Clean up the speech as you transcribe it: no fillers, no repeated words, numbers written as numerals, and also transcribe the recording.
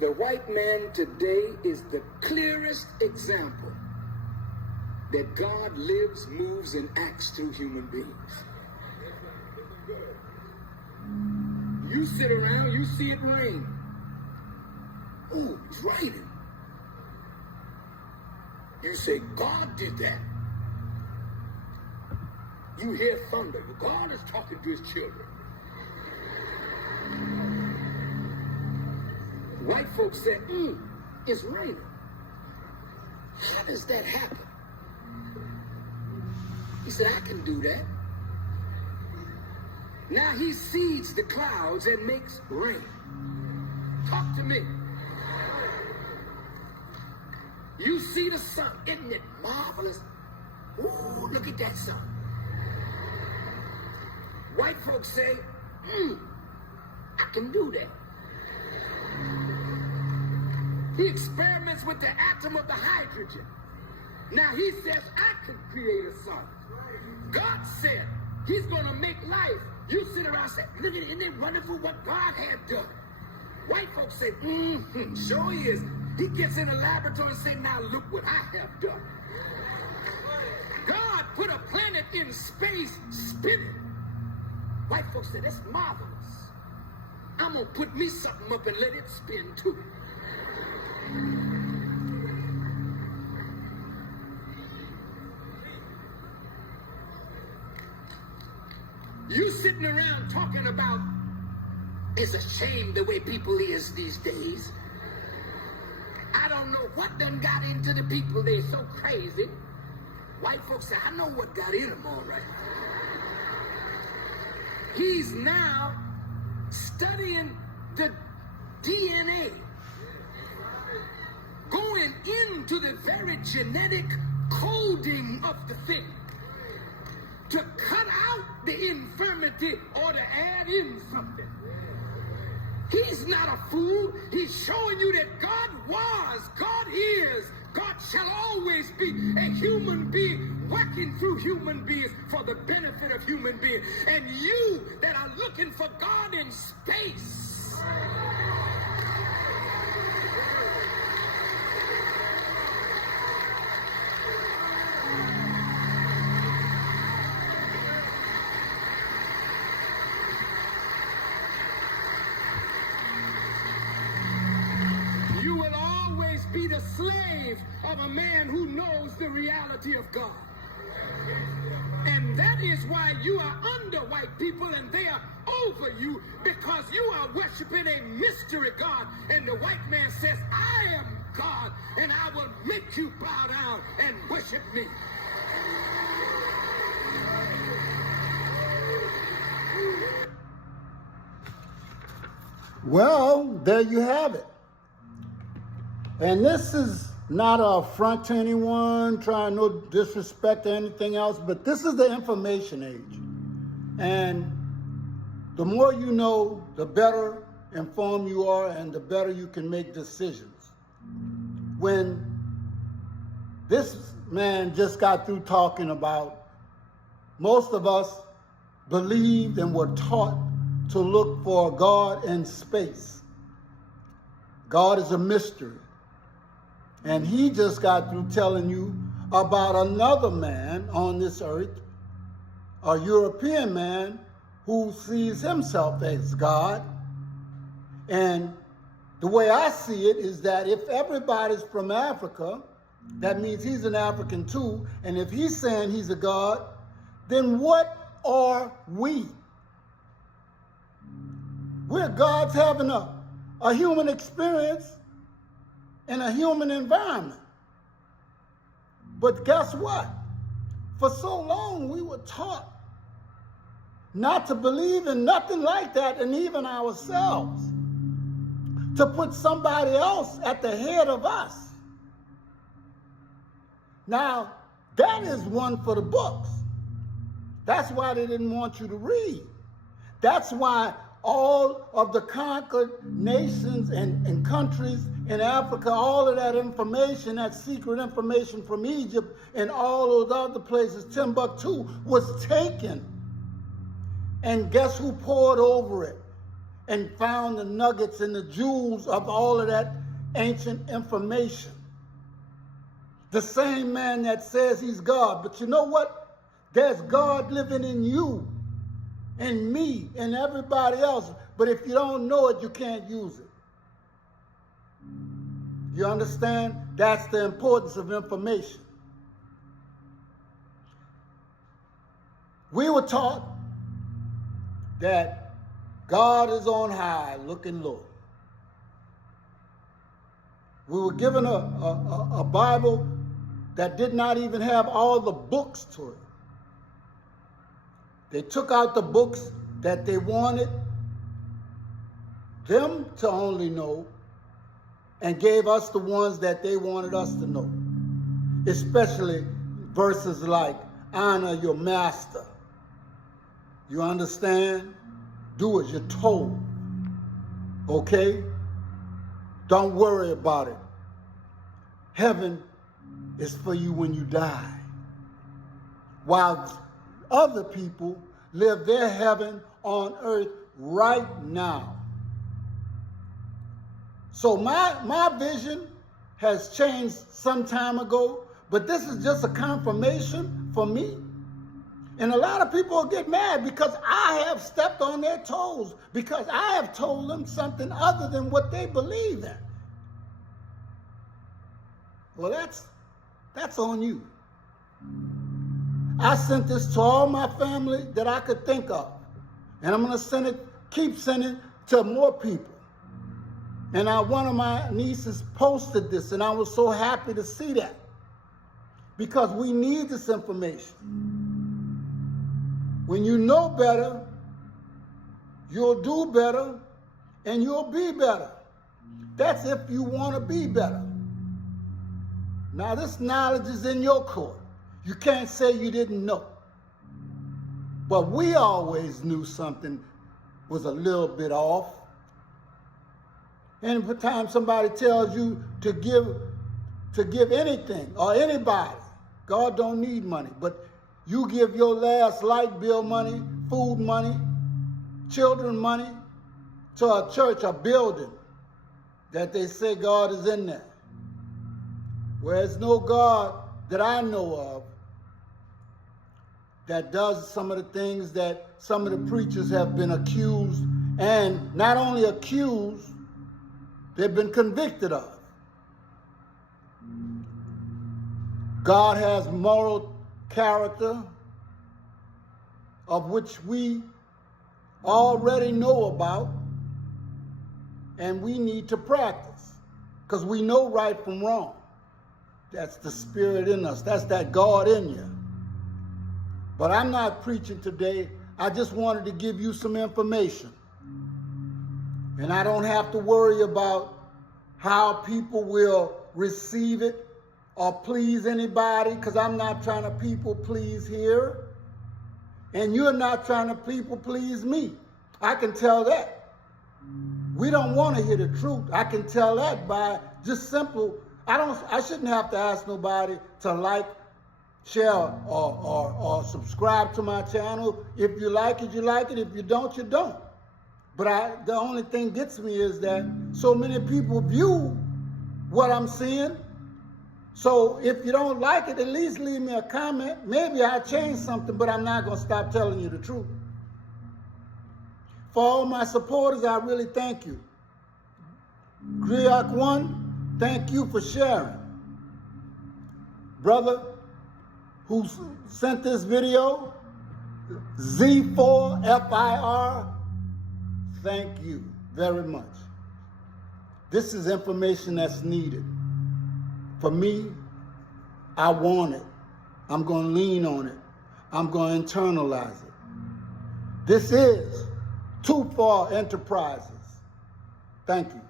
The white man today is the clearest example that God lives, moves, and acts through human beings. You sit around, you see it rain. Oh, it's raining. You say, God did that. You hear thunder. God is talking to his children. White folks say, it's raining. How does that happen? He said, I can do that. Now he seeds the clouds and makes rain. Talk to me. You see the sun. Isn't it marvelous? Ooh, look at that sun. White folks say, I can do that. He experiments with the atom of the hydrogen. Now he says, I can create a sun. God said he's going to make life. You sit around and say, look at it, isn't it wonderful what God had done? White folks say, sure he is. He gets in the laboratory and say, now look what I have done. God put a planet in space spinning. White folks say, that's marvelous. I'm going to put me something up and let it spin too. You sitting around talking about it's a shame the way people is these days. I don't know what done got into the people. They're so crazy. White folks say, I know what got in them all right. He's now studying the DNA, going into the very genetic coding of the thing to cut out the infirmity or to add in something. He's not a fool. He's showing you that God was, God is, God shall always be a human being working through human beings for the benefit of human beings. And you that are looking for God in space, you will always be the slave of a man who knows the reality of God. And that is why you are under white people and they are over you, because you are worshiping a mystery God. And the white man says, I am God, and I will make you bow down and worship me. Well, there you have it. And this is not an affront to anyone, trying no disrespect or anything else, but this is the information age. And the more you know, the better informed you are and the better you can make decisions. When this man just got through talking about, most of us believed and were taught to look for God in space. God is a mystery. And he just got through telling you about another man on this earth, a European man who sees himself as God. And the way I see it is that if everybody's from Africa, that means he's an African too. And if he's saying he's a God, then what are we? We're gods having a human experience in a human environment. But guess what? For so long we were taught not to believe in nothing like that, and even ourselves, to put somebody else at the head of us. Now, that is one for the books. That's why they didn't want you to read. That's why all of the conquered nations and countries in Africa, all of that information, that secret information from Egypt and all those other places, Timbuktu, was taken. And guess who poured over it and found the nuggets and the jewels of all of that ancient information. The same man that says he's God. But you know what? There's God living in you, and me, and everybody else. But if you don't know it, you can't use it. You understand? That's the importance of information. We were taught that God is on high, looking low. We were given a Bible that did not even have all the books to it. They took out the books that they wanted them to only know and gave us the ones that they wanted us to know. Especially verses like, honor your master. You understand? Do as you're told. Okay? Don't worry about it. Heaven is for you when you die. While other people live their heaven on earth right now. So my vision has changed some time ago, but this is just a confirmation for me. And a lot of people get mad because I have stepped on their toes, because I have told them something other than what they believe in. Well, that's on you. I sent this to all my family that I could think of. And I'm going to keep sending to more people. And one of my nieces posted this, and I was so happy to see that. Because we need this information. When you know better, you'll do better, and you'll be better. That's if you want to be better. Now, this knowledge is in your court. You can't say you didn't know. But we always knew something was a little bit off. And every time somebody tells you to give anything or anybody, God don't need money, but you give your last light bill money, food money, children money to a church, a building that they say God is in there. Whereas no God that I know of that does some of the things that some of the preachers have been accused, and not only accused, they've been convicted of. God has moral character of which we already know about, and we need to practice because we know right from wrong. That's the spirit in us. That's that God in you. But I'm not preaching today. I just wanted to give you some information. And I don't have to worry about how people will receive it or please anybody, because I'm not trying to people please here. And you're not trying to people please me. I can tell that. We don't want to hear the truth. I can tell that by just simple. I shouldn't have to ask nobody to like, share, or subscribe to my channel. If you like it, you like it. If you don't, you don't. But the only thing gets me is that so many people view what I'm seeing. So if you don't like it, at least leave me a comment. Maybe I'll change something, but I'm not going to stop telling you the truth. For all my supporters, I really thank you. Griot One, thank you for sharing. Brother who sent this video, Z4FIR, thank you very much. This is information that's needed. For me, I want it. I'm going to lean on it. I'm going to internalize it. This is Too Far Enterprises. Thank you.